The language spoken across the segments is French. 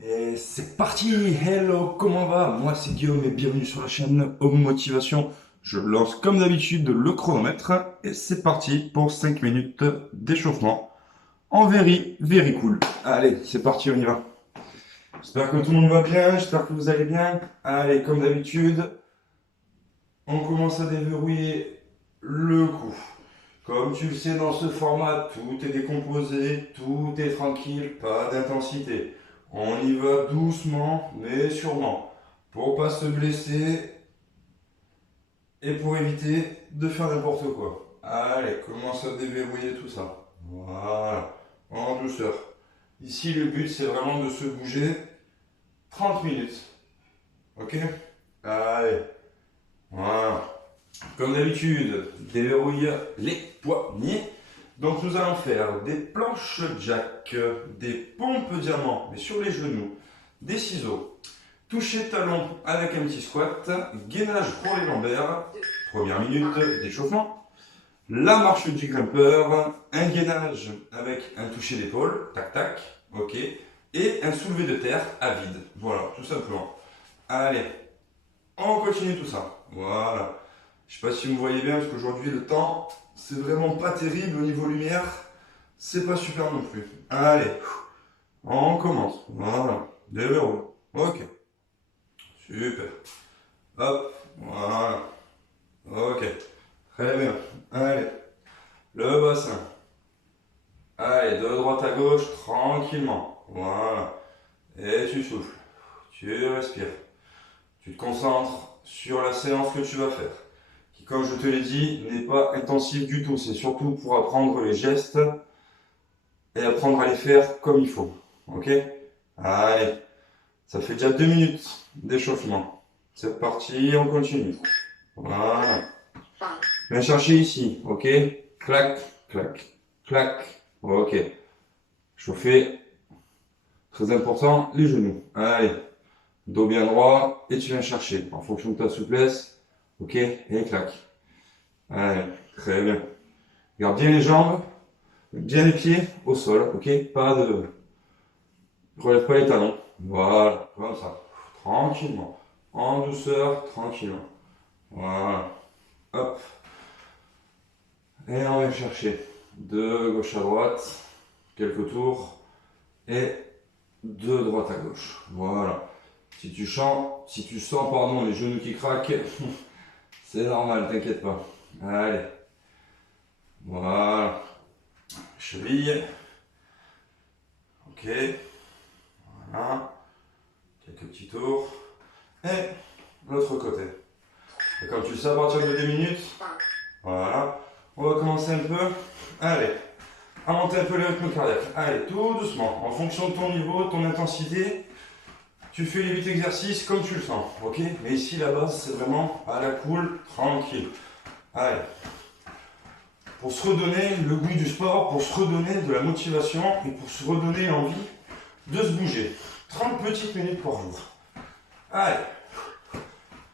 Et c'est parti! Hello, comment va? Moi c'est Guillaume et bienvenue sur la chaîne Home Motivation. Je lance comme d'habitude le chronomètre et c'est parti pour 5 minutes d'échauffement en very cool. Allez, c'est parti, on y va. J'espère que tout le monde va bien, j'espère que vous allez bien. Allez, comme d'habitude, on commence à déverrouiller le cou. Comme tu le sais, dans ce format, tout est décomposé, tout est tranquille, pas d'intensité. On y va doucement, mais sûrement, pour pas se blesser et pour éviter de faire n'importe quoi. Allez, commence à déverrouiller tout ça. Voilà, en douceur. Ici, le but, c'est vraiment de se bouger 30 minutes. Ok? Allez, voilà. Comme d'habitude, déverrouille les poignets. Donc nous allons faire des planches jack, des pompes diamants, mais sur les genoux, des ciseaux, toucher talon avec un petit squat, gainage pour les lombaires, première minute d'échauffement, la marche du grimpeur, un gainage avec un toucher d'épaule, tac tac, ok, et un soulevé de terre à vide. Voilà, tout simplement. Allez, on continue tout ça. Voilà. Je sais pas si vous me voyez bien parce qu'aujourd'hui le temps c'est vraiment pas terrible au niveau lumière. C'est pas super non plus. Allez, on commence. Voilà. Déverrouille. Ok. Super. Hop. Voilà. Ok. Très bien. Allez. Le bassin. Allez, de droite à gauche, tranquillement. Voilà. Et tu souffles. Tu respires. Tu te concentres sur la séance que tu vas faire, qui, comme je te l'ai dit, n'est pas intensive du tout. C'est surtout pour apprendre les gestes et apprendre à les faire comme il faut. Ok? Allez, ça fait déjà 2 minutes d'échauffement. C'est parti, on continue. Voilà. Viens chercher ici, ok? Clac, clac, clac. Ok. Chauffer. Très important, les genoux. Allez. Dos bien droit et tu viens chercher en fonction de ta souplesse. Ok? Et clac. Allez, très bien. Garde bien les jambes, bien les pieds au sol, ok? Pas de. Relève pas les talons. Voilà, comme ça. Tranquillement. En douceur, tranquillement. Voilà. Hop. Et on va chercher de gauche à droite, quelques tours, et de droite à gauche. Voilà. Si tu sens pardon, les genoux qui craquent, c'est normal, t'inquiète pas. Allez. Voilà. Cheville. Ok. Voilà. Quelques petits tours. Et l'autre côté. Et comme tu le sais, à partir de 2 minutes, voilà. On va commencer un peu. Allez. À monter un peu le rythme cardiaque. Allez, tout doucement. En fonction de ton niveau, de ton intensité, tu fais les 8 exercices comme tu le sens. Ok? Mais ici, la base, c'est vraiment à la cool, tranquille. Allez. Pour se redonner le goût du sport, pour se redonner de la motivation et pour se redonner l'envie de se bouger. 30 petites minutes par jour. Allez.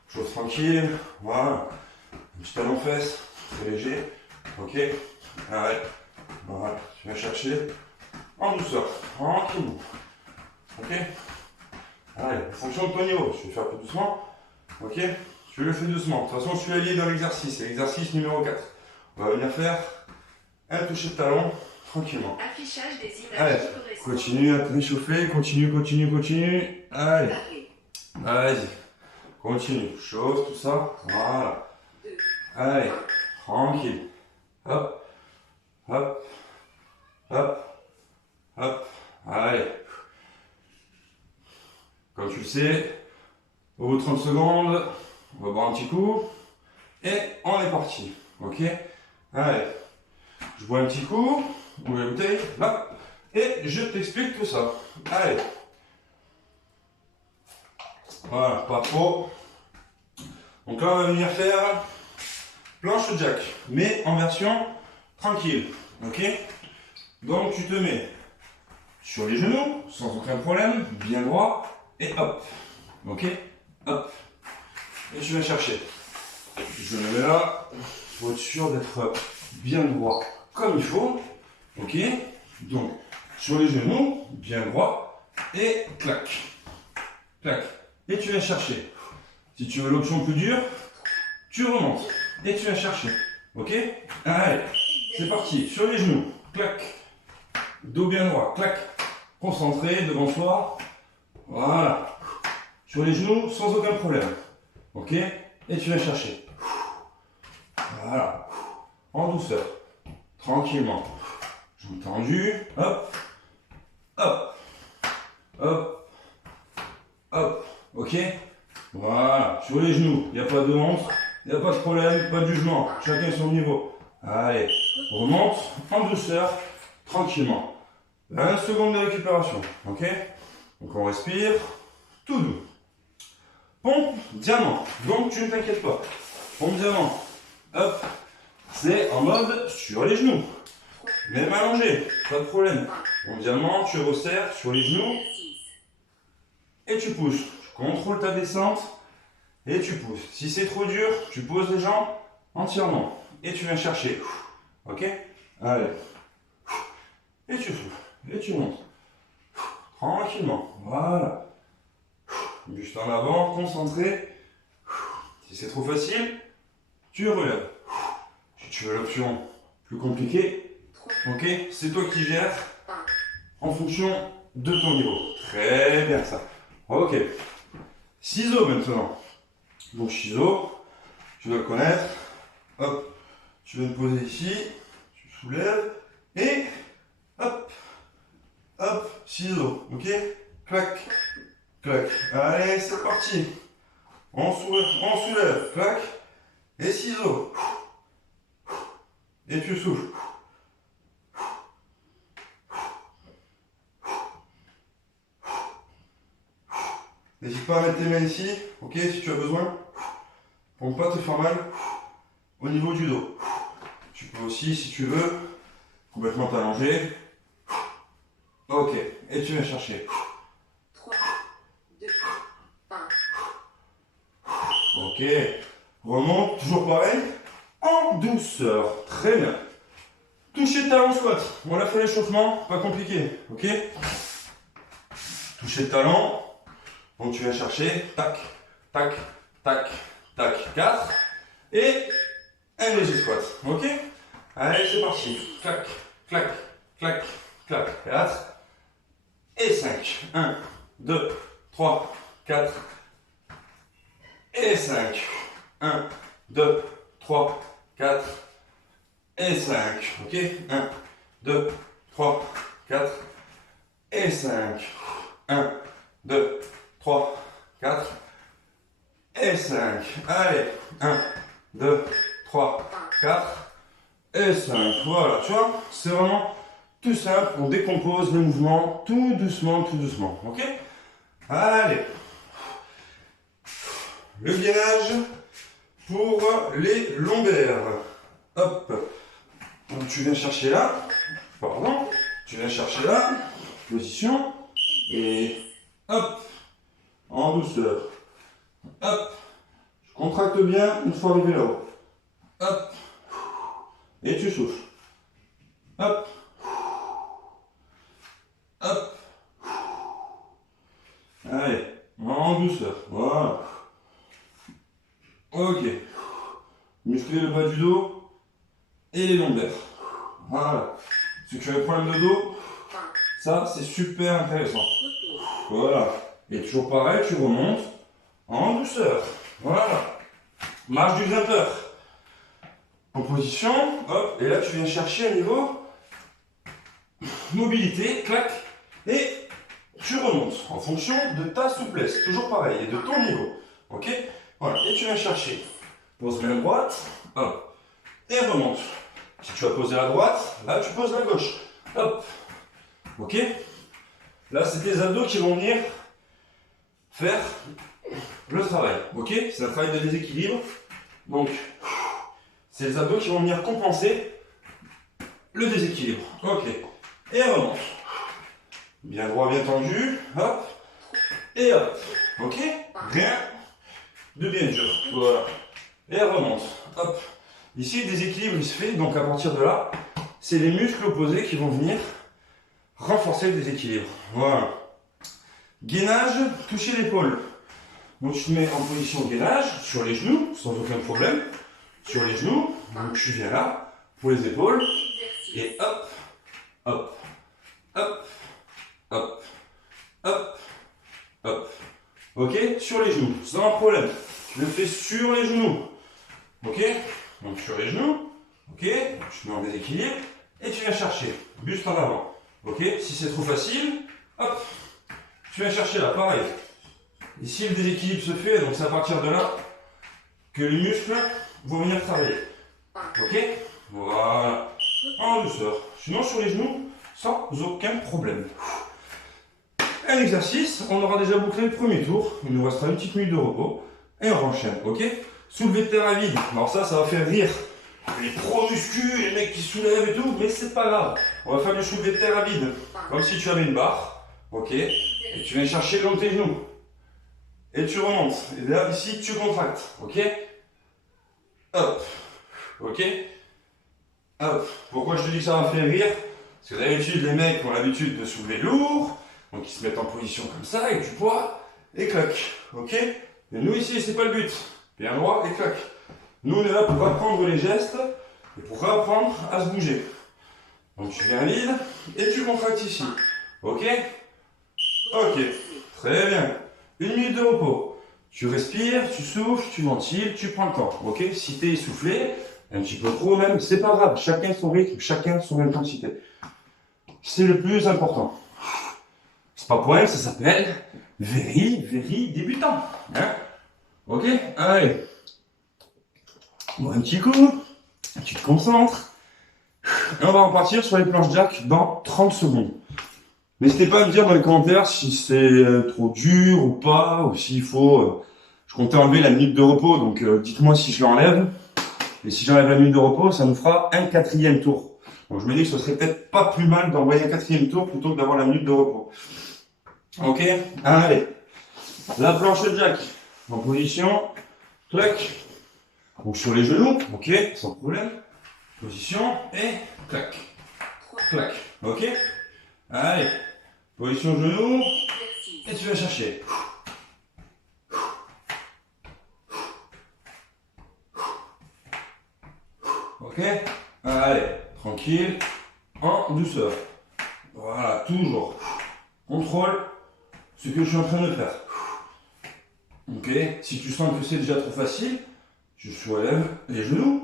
Chose tranquille. Voilà. Un petit talon fesse, très léger. Ok. Allez. Voilà. Tu vas chercher en douceur. Tranquillement. Ok. Allez. En fonction de ton niveau, je vais faire plus doucement. Ok. Tu le fais doucement. De toute façon, je suis allié dans l'exercice. C'est l'exercice numéro 4. On va venir faire un toucher de talon tranquillement. Affichage des images. Allez, continue à te réchauffer, continue. Allez, vas-y, continue, chauffe tout ça, voilà. Allez, tranquille. Hop, hop, hop, hop, allez. Comme tu le sais, au bout de 30 secondes, on va boire un petit coup et on est parti. Ok? Allez, je bois un petit coup, ouvre la bouteille, là, et je t'explique tout ça. Allez. Voilà, pas trop. Donc là, on va venir faire planche jack, mais en version tranquille. Ok? Donc tu te mets sur les genoux, sans aucun problème, bien droit, et hop. Ok? Hop. Et je viens chercher. Je me mets là, pour être sûr d'être bien droit comme il faut. Ok? Donc, sur les genoux, bien droit, et clac, clac. Et tu viens chercher. Si tu veux l'option plus dure, tu remontes et tu viens chercher. Ok? Allez, c'est parti. Sur les genoux, clac. Dos bien droit, clac. Concentré devant soi. Voilà. Sur les genoux, sans aucun problème. Ok? Et tu viens chercher. Voilà. En douceur. Tranquillement. Jambes tendues. Hop. Hop. Hop. Hop. Ok? Voilà. Sur les genoux, il n'y a pas de honte. Il n'y a pas de problème, pas de jugement. Chacun son niveau. Allez. Remonte en douceur. Tranquillement. 20 secondes de récupération. Ok? Donc on respire. Tout doux. Pompe diamant. Donc tu ne t'inquiètes pas. Pompe diamant. Hop. C'est en mode sur les genoux. Même allongé. Pas de problème. Pompe diamant. Tu resserres sur les genoux. Et tu pousses. Tu contrôles ta descente. Et tu pousses. Si c'est trop dur, tu poses les jambes entièrement. Et tu viens chercher. Ok? Allez. Et tu souffles. Et tu montes. Tranquillement. Voilà. Buste en avant, concentré. Si c'est trop facile, tu relèves. Si tu veux l'option plus compliquée, ok, c'est toi qui gères en fonction de ton niveau. Très bien ça. Ok. Ciseaux maintenant. Donc ciseaux, tu dois le connaître. Hop, tu viens te poser ici, tu soulèves et hop, hop, ciseaux, ok, clac, clac. Allez, c'est parti. On soulève, clac, et ciseaux. Et tu souffles. N'hésite pas à mettre tes mains ici, ok, si tu as besoin, pour ne pas te faire mal au niveau du dos. Tu peux aussi, si tu veux, complètement t'allonger. Ok, et tu viens chercher. 3, 2, 1. Ok, remonte, toujours pareil, en douceur. Très bien. Toucher talon squat. On a fait l'échauffement, pas compliqué, ok. Toucher talon. Donc tu viens chercher, tac, tac, tac, tac, 4. Et un léger squat, ok. Allez, c'est parti. Clac, clac, clac, clac, 4. Et 5. 1, 2, 3, 4. Et 5. 1, 2, 3, 4. Et 5. Ok. 1, 2, 3, 4. Et 5. 1, 2, 3, 4. Et 5. Allez. 1, 2, 3, 4. Et 5. Voilà, tu vois, c'est vraiment tout simple. On décompose les mouvements tout doucement, ok. Allez. Le gainage pour les lombaires. Hop. Donc tu viens chercher là. Pardon. Tu viens chercher là. Position. Et hop. En douceur. Hop. Je contracte bien une fois arrivé là-haut. Hop. Et tu souffles. Hop. Hop. Allez, en douceur. Voilà. Ok. Muscler le bas du dos et les lombaires. Voilà. Ceux qui ont un problème de dos, ça c'est super intéressant. Voilà. Et toujours pareil, tu remontes en douceur. Voilà. Marche du grimpeur. En position, hop, et là tu viens chercher un niveau mobilité, clac, et tu remontes en fonction de ta souplesse, toujours pareil, et de ton niveau, ok. Voilà, et tu viens chercher, pose main droite, hop, et remonte. Si tu as posé la droite, là tu poses la gauche, hop, ok. Là c'est tes abdos qui vont venir faire le travail, ok. C'est un travail de déséquilibre, donc c'est les abdos qui vont venir compenser le déséquilibre. Ok. Et remonte. Bien droit, bien tendu. Hop. Et hop. Ok. Rien de bien dur. Voilà. Et remonte. Hop. Ici, le déséquilibre, il se fait. Donc, à partir de là, c'est les muscles opposés qui vont venir renforcer le déséquilibre. Voilà. Gainage, toucher l'épaule. Donc je te mets en position gainage, sur les genoux, sans aucun problème. Sur les genoux, donc je viens là, pour les épaules. Et hop, hop, hop, hop, hop, hop. Ok, sur les genoux, sans problème. Tu le fais sur les genoux. Ok, donc sur les genoux. Ok, je mets en déséquilibre. Et tu viens chercher, buste en avant. Ok, si c'est trop facile, hop, tu viens chercher là, pareil. Ici, le déséquilibre se fait, donc c'est à partir de là que les muscles vont venir travailler. Ok, voilà, en douceur. Sinon, sur les genoux, sans aucun problème. Un exercice, on aura déjà bouclé le premier tour. Il nous restera une petite minute de repos. Et on enchaîne, ok? Soulevé de terre à vide. Alors ça va faire rire les pros muscu, les mecs qui soulèvent et tout, mais c'est pas grave. On va faire du soulevé de terre à vide. Comme si tu avais une barre, ok? Et tu viens chercher le long de tes genoux. Et tu remontes. Et là, ici, tu contractes, ok? Hop, ok? Hop. Pourquoi je te dis que ça va faire rire? Parce que d'habitude, les mecs ont l'habitude de soulever lourd. Donc ils se mettent en position comme ça, avec du poids, et clac, ok? Et nous ici, c'est pas le but. Bien droit et clac. Nous, on est là pour apprendre les gestes, et pour apprendre à se bouger. Donc tu viens lead, et tu contractes ici, ok? Ok, très bien. Une minute de repos. Tu respires, tu souffles, tu ventiles, tu prends le temps, ok? Si t'es essoufflé, un petit peu trop même, c'est pas grave. Chacun son rythme, chacun son intensité. C'est le plus important. C'est pas pour elle, ça s'appelle very débutant. Hein? Ok? Allez. Bon, un petit coup. Tu te concentres. Et on va repartir sur les planches jack dans 30 secondes. N'hésitez pas à me dire dans les commentaires si c'est trop dur ou pas, ou s'il faut... je comptais enlever la minute de repos, donc dites-moi si je l'enlève. Et si j'enlève la minute de repos, ça nous fera un 4e tour. Donc je me dis que ce serait peut-être pas plus mal d'envoyer un 4e tour plutôt que d'avoir la minute de repos. Ok, allez. La planche jack en position, clac. Donc sur les genoux, ok, sans problème. Position et clac, clac. Ok, allez. Position genou et tu vas chercher. Ok, allez, tranquille, en douceur. Voilà, toujours. Contrôle ce que je suis en train de faire. Ok, si tu sens que c'est déjà trop facile, tu soulèves les genoux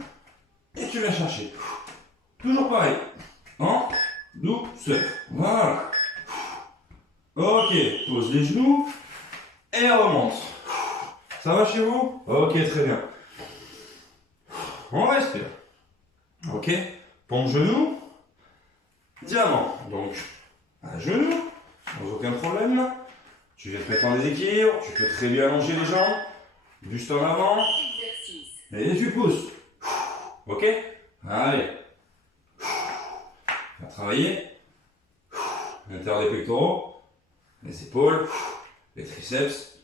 et tu viens chercher. Toujours pareil, en douceur. Voilà. Ok, pose les genoux et remonte. Ça va chez vous? Ok, très bien. On respire. Ok, pompe genou, diamant. Donc, à genoux, sans aucun problème. Tu viens te mettre en déséquilibre, tu peux très bien allonger les jambes, buste en avant, et tu pousses. Ok? Allez. On va travailler l'intérieur des pectoraux, les épaules, les triceps.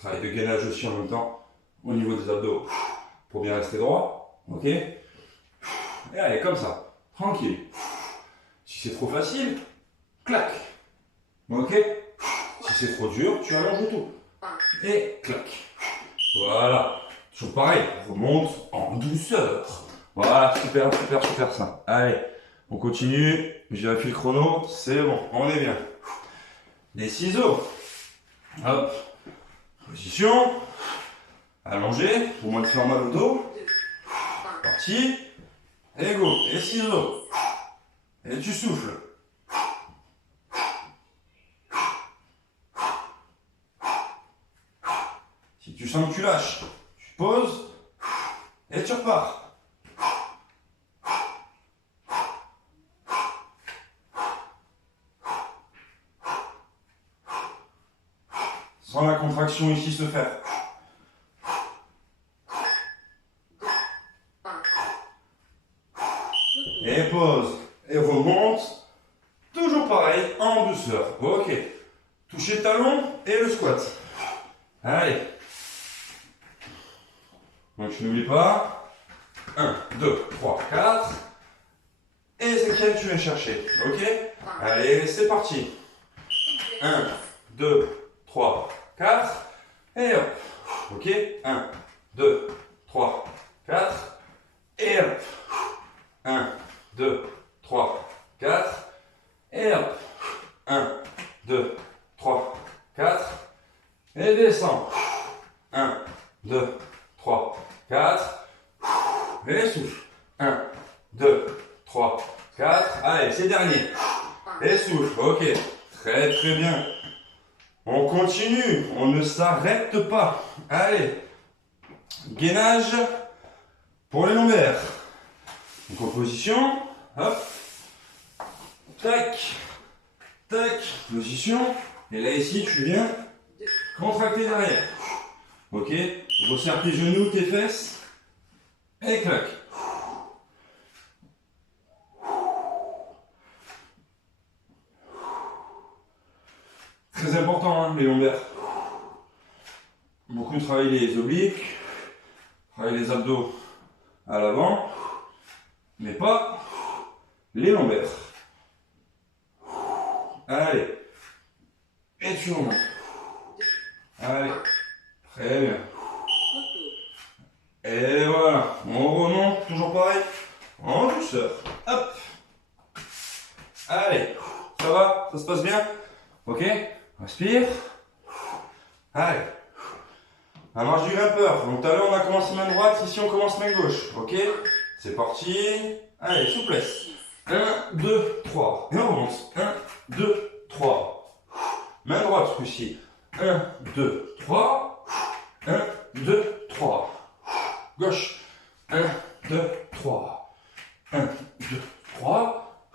Travail de gainage aussi en même temps au niveau des abdos pour bien rester droit. Ok? Et allez, comme ça, tranquille. Si c'est trop facile, clac. Ok? Si c'est trop dur, tu allonges tout. Et clac. Voilà. Toujours pareil, remonte en douceur. Voilà, super, super, super ça. Allez, on continue. Je vérifie le chrono. C'est bon, on est bien. Les ciseaux. Hop. Position. Allongé, pour moins de faire mal au dos. Parti. Et go. Et ciseaux. Et tu souffles. Si tu sens que tu lâches, tu poses et tu repars. Sans la contraction ici se faire. Et pause. Et remonte. Toujours pareil, en douceur. Ok. Toucher le talon et le squat. Allez. Donc je n'oublie pas. 1, 2, 3, 4. Et 5e, tu viens chercher. Ok? Allez, c'est parti. 1, 2, 3, 4. Et hop. Ok. 1, 2, 3, 4. Et hop. 1, 2, 3, 4. Et hop. 1, 2, 3, 4. Et descend. 1, 2, 3, 4. Et souffle. 1, 2, 3, 4. Allez, c'est dernier. Et souffle. Ok. Très très bien. On continue. On ne s'arrête pas. Allez. Gainage pour les lombaires. Donc en position. Hop. Tac. Tac. Position. Et là ici, tu viens contracter derrière. Ok. Resserre tes genoux, tes fesses. Et clac. Très important, hein, les lombaires. Beaucoup travaillent les obliques, travaillent les abdos à l'avant, mais pas les lombaires. Allez. Et tu remontes. Allez. Très bien. Et voilà. On remonte, toujours pareil, en douceur. Hop. Allez. Ça va? Ça se passe bien? Ok. Respire. Allez. La marche du grimpeur. Donc tout à l'heure on a commencé main droite, ici on commence main gauche. Ok. C'est parti. Allez, souplesse. 1, 2, 3. Et on remonte. 1, 2, 3. Main droite ce coup-ci. 1, 2, 3. 1, 2, 3. Gauche. 1, 2, 3. 1, 2, 3.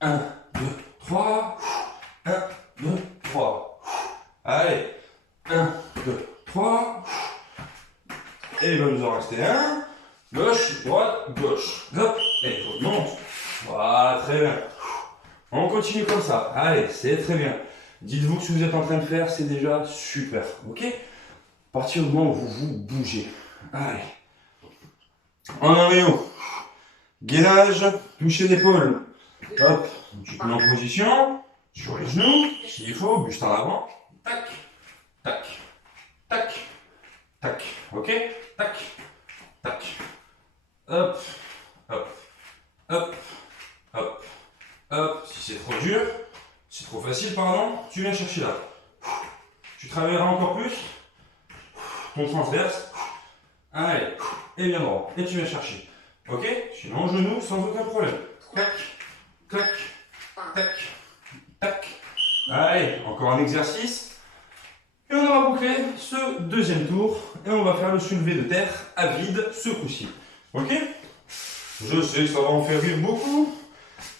1, 2, 3. 1, 2, 3. Allez. 1, 2, 3. Et il va nous en rester un. Gauche, droite, gauche. Hop. Et on monte. Voilà, très bien. On continue comme ça. Allez, c'est très bien. Dites-vous que ce que vous êtes en train de faire, c'est déjà super. Ok? À partir du moment où vous bougez. Allez. On en est où? Gainage, toucher l'épaule. Hop. Tu te mets en position. Sur les genoux. S'il faut, buste en avant. Tac. Tac. Tac. Tac. Ok? Tac. Tac. Hop. Hop. Hop. Hop. Hop. Si c'est trop dur, c'est trop facile, pardon, tu viens chercher là. Tu travailleras encore plus ton transverse. Allez. Et bien droit. Et tu viens chercher. Ok? Tu mets en genou sans aucun problème. Tac. Tac. Tac. Tac. Allez. Encore un exercice. Et on aura bouclé ce deuxième tour. Et on va faire le soulevé de terre à vide ce coup-ci. Ok? Je sais, ça va en faire rire beaucoup.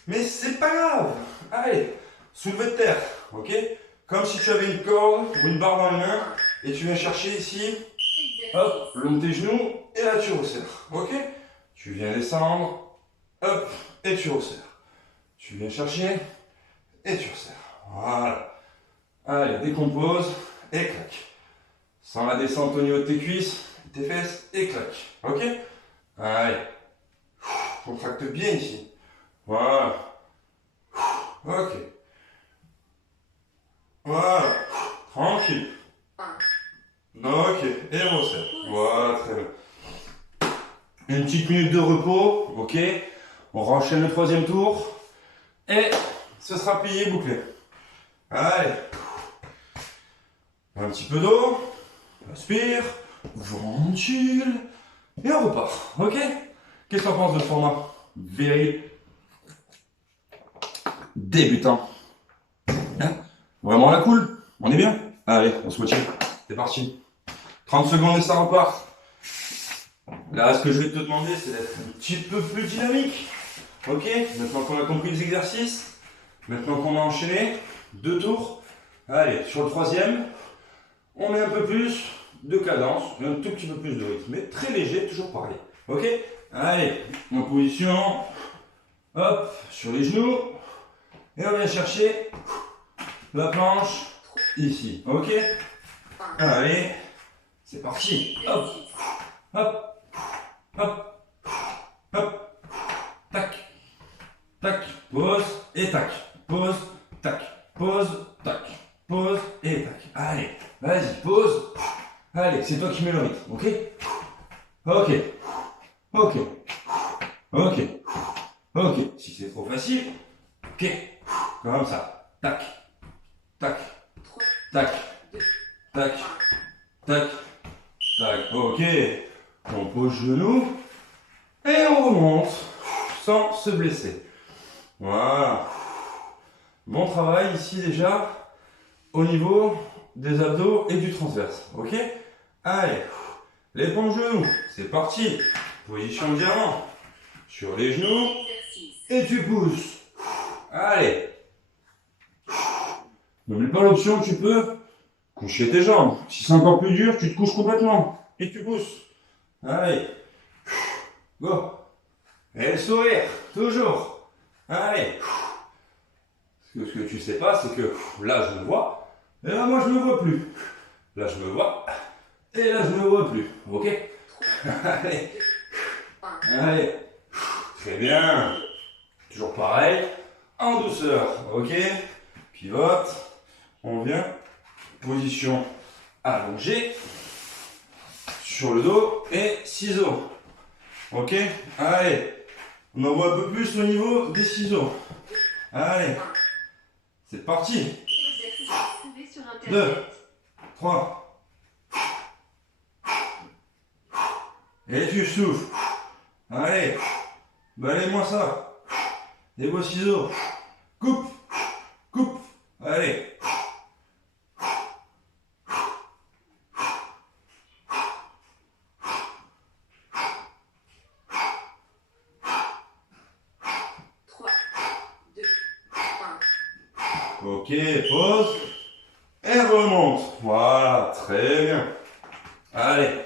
Mais c'est pas grave. Allez. Soulevé de terre. Ok? Comme si tu avais une corde ou une barre dans les mains. Et tu viens chercher ici. Hop. Le long de tes genoux. Et là tu resserres. Ok? Tu viens descendre. Hop. Et tu resserres. Tu viens chercher. Et tu resserres. Voilà. Allez, décompose. Et clac. Sans la descente au niveau de tes cuisses, tes fesses, et clac. Ok? Allez. Contracte bien ici. Voilà. Ok. Voilà. Tranquille. Ok. Et resserre. Voilà, très bien. Une petite minute de repos. Ok. On renchaîne le troisième tour. Et ce sera plié, bouclé. Allez. Un petit peu d'eau. Respire. Ventile. Et on repart. Ok? Qu'est-ce que tu en penses de ce format? Very débutant. Hein? Vraiment la cool? On est bien? Allez, on se motive. C'est parti. 30 secondes et ça repart. Là, ce que je vais te demander, c'est d'être un petit peu plus dynamique. Ok? Maintenant qu'on a compris les exercices, maintenant qu'on a enchaîné 2 tours, allez, sur le troisième, on met un peu plus de cadence, un tout petit peu plus de rythme, mais très léger, toujours pareil. Ok? Allez, en position, hop, sur les genoux, et on vient chercher la planche ici. Ok? Allez, c'est parti. Hop, hop, hop, hop, tac, tac, pause, et tac, pause, tac, pause, c'est toi qui mets le rythme, ok? Ok, ok, ok, ok. Si c'est trop facile, ok, comme ça. Tac, tac, tac, tac, tac, tac. Ok, on pose genou et on remonte sans se blesser. Voilà. Bon travail ici déjà au niveau des abdos et du transverse. Ok? Allez, les pompes genoux, c'est parti. Position diamant. Sur les genoux et tu pousses. Allez. N'oublie pas l'option, tu peux coucher tes jambes. Si c'est encore plus dur, tu te couches complètement. Et tu pousses. Allez. Go. Et le sourire, toujours. Allez. Ce que tu sais pas, c'est que là, je me vois. Et là, moi, je me vois plus. Là, je me vois. Et là, je me vois plus. Ok? Allez. Allez. Très bien. Toujours pareil. En douceur. Ok? Pivote. On vient. Position allongée. Sur le dos. Et ciseaux. Ok? Allez. On en voit un peu plus au niveau des ciseaux. Allez. C'est parti. 2, 3. Et tu souffles. Allez. Balayez-moi ça. Et vos ciseaux. Coupe. Coupe. Allez. Ok, pause. Et remonte. Voilà, très bien. Allez.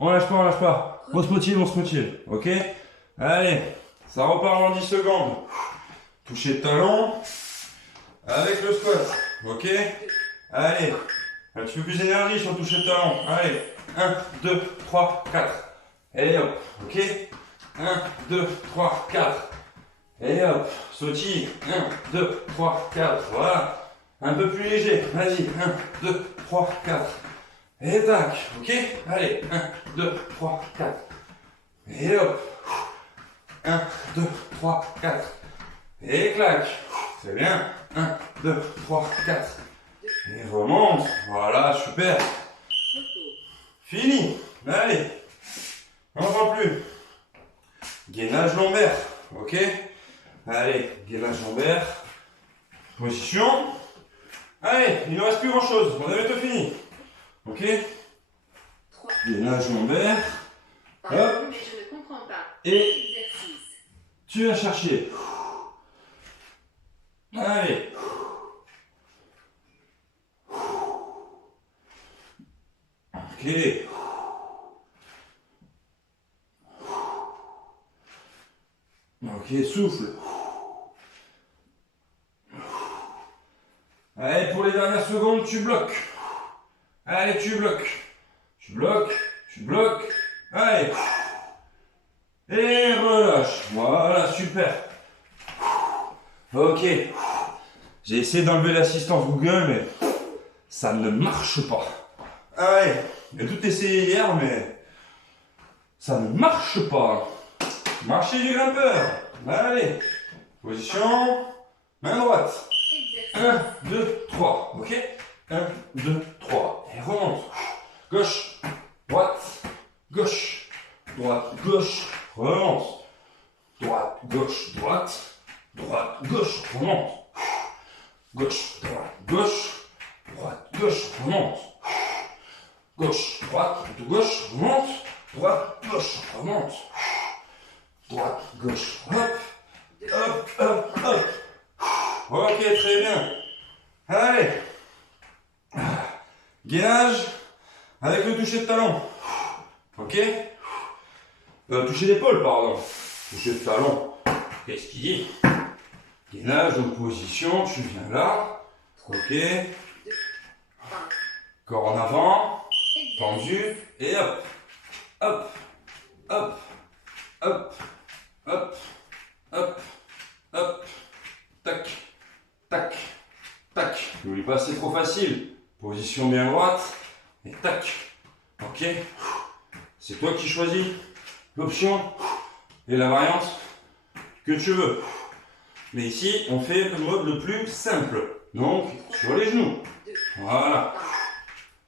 On lâche pas, on lâche pas. On se motive, on se motive. Ok? Allez. Ça repart en 10 secondes. Toucher le talon. Avec le squat. Ok? Allez. Un petit peu plus d'énergie sur le toucher de talon. Allez. 1, 2, 3, 4. Et hop. Ok? 1, 2, 3, 4. Et hop. Sautille. 1, 2, 3, 4. Voilà. Un peu plus léger. Vas-y. 1, 2, 3, 4. Et tac. Ok? Allez. 1, 2, 3, 4. Et hop. 1, 2, 3, 4. Et clac. C'est bien. 1, 2, 3, 4. Et remonte. Voilà, super. Fini. Allez. On n'en prend plus. Gainage lombaire. Ok? Allez, gainage lombaire. Position. Allez, il ne reste plus grand chose. On a bientôt fini. Ok? Gainage lombaire. Hop. Et tu vas chercher. Allez. Ok. Ok, souffle. Allez, pour les dernières secondes, tu bloques. Allez, tu bloques. Tu bloques, tu bloques. Allez. Et relâche. Voilà, super. Ok. J'ai essayé d'enlever l'assistance Google, mais ça ne marche pas. Allez. J'ai tout essayé hier, mais ça ne marche pas. Marcher du grimpeur. Allez. Position. Main droite. 1, 2, 3. Ok? 1, 2, 3. Et remonte. Gauche. Droite. Gauche. Droite. Gauche. Remonte. Droite. Gauche. Droite. Droite. Gauche. Remonte. Gauche. Droite. Gauche. Droite. Gauche. Remonte. Gauche. Droite. Gauche. Remonte. Droite. Gauche. Remonte. Droite. Gauche. Hop. Hop. Hop. Hop. Ok, très bien. Allez. Gainage avec le toucher de talon. Ok? Toucher d'épaule, pardon. Toucher de talon. Qu'est-ce qu'il dit? Gainage en position, tu viens là. Ok. Corps en avant. Tendu. Et hop. Hop. Hop. Hop. Hop. Hop. Hop. Tac. Tac. Tac. N'oublie pas, c'est trop facile. Position bien droite. et tac. Ok. C'est toi qui choisis l'option et la variante que tu veux. Mais ici, on fait le mode le plus simple. Donc, sur les genoux. Voilà.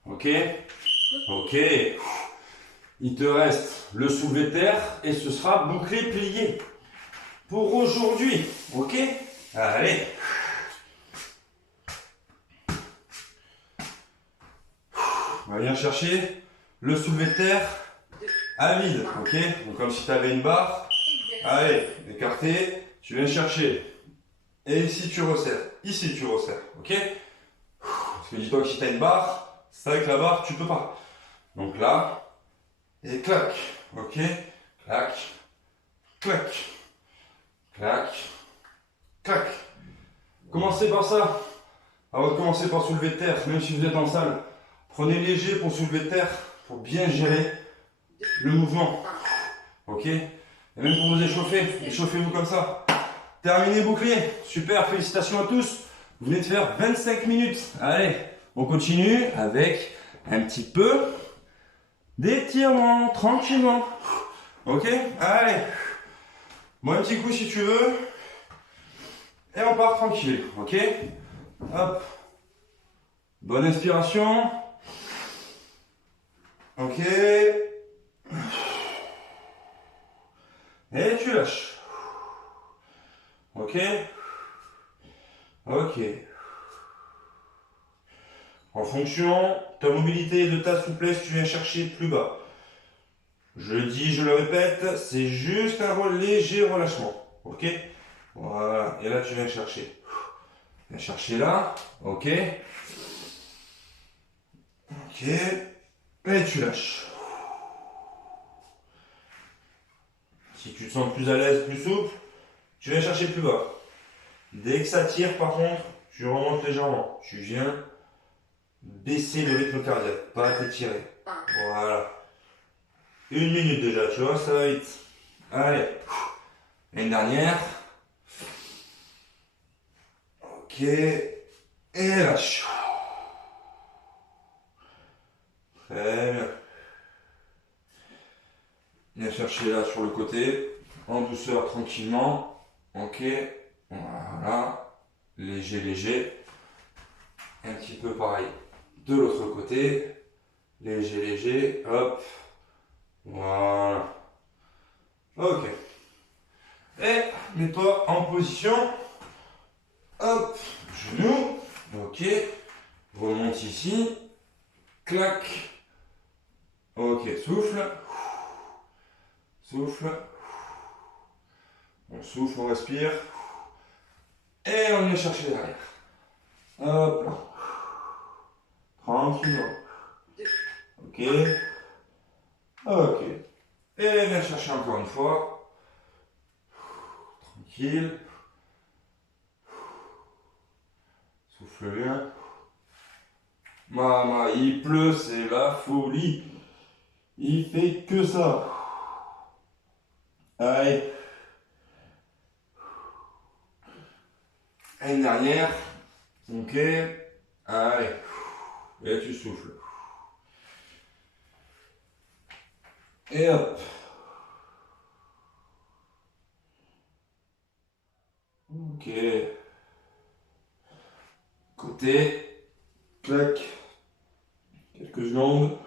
Ok. Ok. Il te reste le soulevé de terre et ce sera bouclé plié pour aujourd'hui. Ok. Allez. On va venir chercher le soulevé de terre à vide. Ok. Donc, comme si tu avais une barre. Allez, écarté. Tu viens chercher. Et ici tu resserres. Ici tu resserres. Ok. Parce que dis-toi que si tu as une barre, c'est avec la barre tu peux pas. Donc là. Et clac. Ok. Clac. Clac. Clac. Clac. Commencez par ça. Avant de commencer par soulever de terre, même si vous êtes en salle, prenez léger pour soulever de terre, pour bien gérer le mouvement. Ok. Et même pour vous échauffer, échauffez-vous comme ça. Terminé, bouclier. Super, félicitations à tous. Vous venez de faire 25 minutes. Allez, on continue avec un petit peu d'étirement, tranquillement. Ok. Allez. Bon, un petit coup si tu veux. Et on part tranquille. Ok. Hop. Bonne inspiration. Ok. Et tu lâches. Ok. Ok. En fonction de ta mobilité et de ta souplesse, tu viens chercher plus bas. Je le dis, je le répète, c'est juste un léger relâchement. Ok. Voilà. Et là, tu viens chercher. Viens chercher là. Ok. Ok. Et tu lâches. Si tu te sens plus à l'aise, plus souple, tu viens chercher plus bas. Dès que ça tire, par contre, tu remontes légèrement. Tu viens baisser le rythme cardiaque, pas t'étirer. Voilà. 1 minute déjà, tu vois, ça va vite. Allez. Une dernière. Ok. Et lâche. Très bien. Viens chercher là sur le côté. En douceur, tranquillement. Ok. Voilà. Léger, léger. Un petit peu pareil. De l'autre côté. Léger, léger. Hop. Voilà. Ok. Et mets-toi en position. Hop. Genou. Ok. Remonte ici. Clac. Ok. Souffle. Souffle. On souffle, on respire. Et on vient chercher derrière. Hop là. Tranquillement. Ok. Ok. Et viens chercher encore une fois. Tranquille. Souffle bien. Maman, il pleut, c'est la folie. Il fait que ça. Allez. Une dernière. Ok. Allez. Et tu souffles. Et hop. Ok. Côté. Clac. Quelques secondes.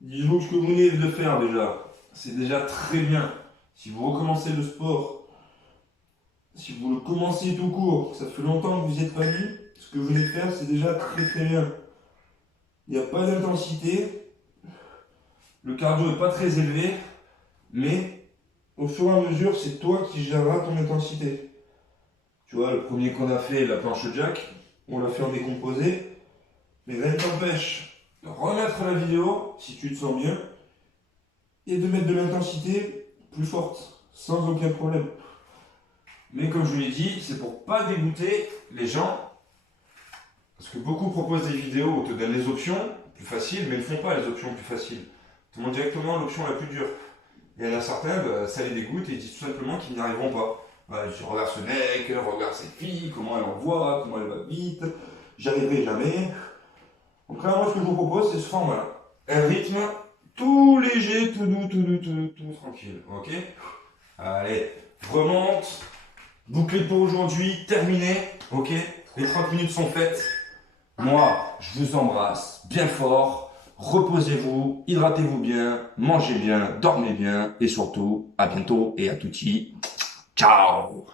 Dis-vous que ce que vous venez de faire déjà, c'est déjà très bien. Si vous recommencez le sport, si vous le commencez tout court, ça fait longtemps que vous n'y êtes pas mis, ce que vous venez de faire, c'est déjà très très bien. Il n'y a pas d'intensité, le cardio n'est pas très élevé, mais au fur et à mesure, c'est toi qui géreras ton intensité. Tu vois, le premier qu'on a fait, la planche jack, on l'a fait en décomposé, mais rien ne t'empêche de remettre la vidéo, si tu te sens bien, et de mettre de l'intensité plus forte, sans aucun problème. Mais comme je vous l'ai dit, c'est pour pas dégoûter les gens, parce que beaucoup proposent des vidéos où on te donne les options plus faciles, mais ne font pas les options plus faciles. Te montrent directement l'option la plus dure. Et il y en a certains, ça les dégoûte et ils disent tout simplement qu'ils n'y arriveront pas. Voilà, je regarde ce mec, regarde cette fille, comment elle envoie, comment elle va vite. j'y arriverai jamais. Donc là, moi, ce que je vous propose, c'est ce format-là. Un rythme tout léger, tout doux, tout doux, tout doux, tout tranquille. Ok? Allez, je remonte. Bouclé pour aujourd'hui, terminé. Ok? Les 30 minutes sont faites. Moi, je vous embrasse bien fort. Reposez-vous, hydratez-vous bien, mangez bien, dormez bien et surtout, à bientôt et à tutti. Ciao!